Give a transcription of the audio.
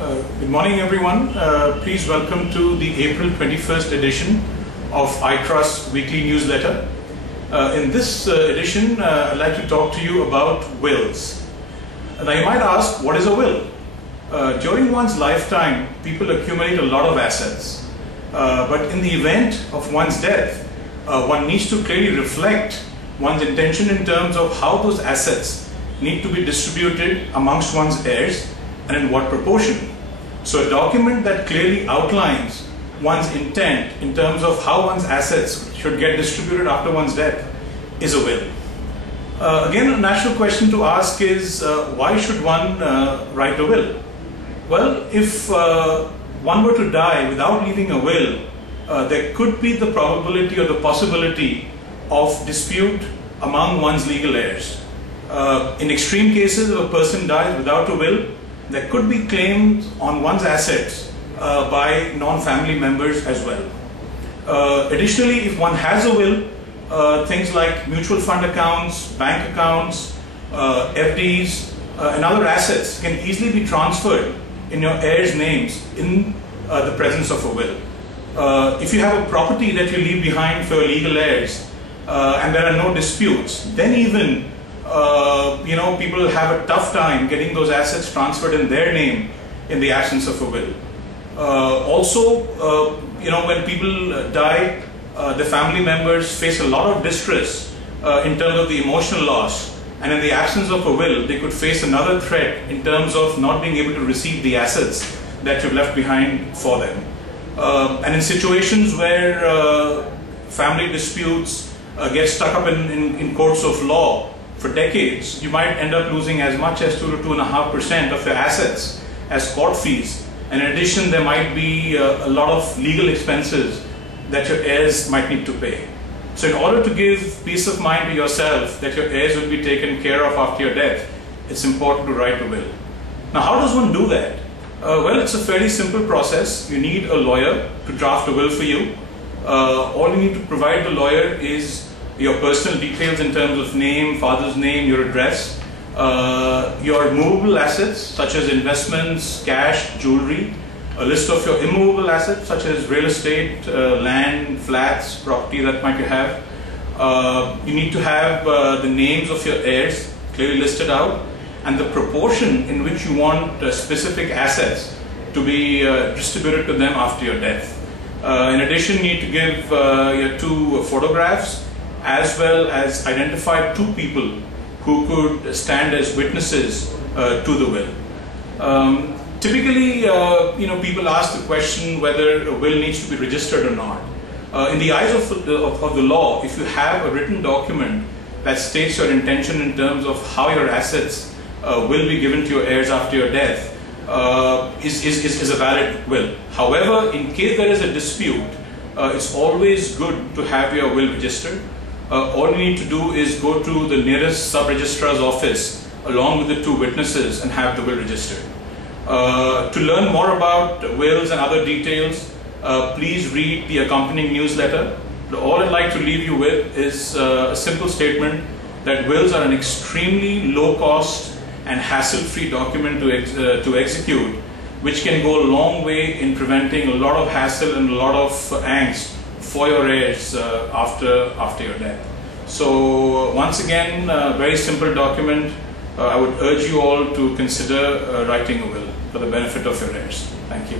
Good morning, everyone. Please welcome to the April 21st edition of iTrust Weekly Newsletter. In this edition, I'd like to talk to you about wills. Now, you might ask, what is a will? During one's lifetime, people accumulate a lot of assets. But in the event of one's death, one needs to clearly reflect one's intention in terms of how those assets need to be distributed amongst one's heirs and in what proportion. So a document that clearly outlines one's intent in terms of how one's assets should get distributed after one's death is a will. Again, a natural question to ask is, why should one write a will? Well, if one were to die without leaving a will, there could be the probability or the possibility of dispute among one's legal heirs. In extreme cases, if a person dies without a will, there could be claims on one's assets by non-family members as well. Additionally, if one has a will, things like mutual fund accounts, bank accounts, FDs, and other assets can easily be transferred in your heirs' names in the presence of a will. If you have a property that you leave behind for your legal heirs and there are no disputes, then even people have a tough time getting those assets transferred in their name in the absence of a will. When people die, the family members face a lot of distress in terms of the emotional loss, and in the absence of a will, they could face another threat in terms of not being able to receive the assets that you've left behind for them. And in situations where family disputes get stuck up in courts of law for decades, you might end up losing as much as 2 to 2.5% of your assets as court fees. And in addition, there might be a lot of legal expenses that your heirs might need to pay. So in order to give peace of mind to yourself that your heirs will be taken care of after your death, it's important to write a will. Now, how does one do that? Well, it's a fairly simple process. You need a lawyer to draft a will for you. All you need to provide the lawyer is your personal details in terms of name, father's name, your address, your movable assets such as investments, cash, jewelry, a list of your immovable assets such as real estate, land, flats, property that might you have. You need to have the names of your heirs clearly listed out and the proportion in which you want specific assets to be distributed to them after your death. In addition, you need to give your 2 photographs as well as identify 2 people who could stand as witnesses to the will. Typically, people ask the question whether a will needs to be registered or not. In the eyes of the law, if you have a written document that states your intention in terms of how your assets will be given to your heirs after your death, is a valid will. However, in case there is a dispute, it's always good to have your will registered. All you need to do is go to the nearest sub-registrar's office along with the 2 witnesses and have the will registered. To learn more about wills and other details, please read the accompanying newsletter. All I'd like to leave you with is a simple statement that wills are an extremely low-cost and hassle-free document to execute, which can go a long way in preventing a lot of hassle and a lot of angst for your heirs after your death. So once again, a very simple document. I would urge you all to consider writing a will for the benefit of your heirs. Thank you.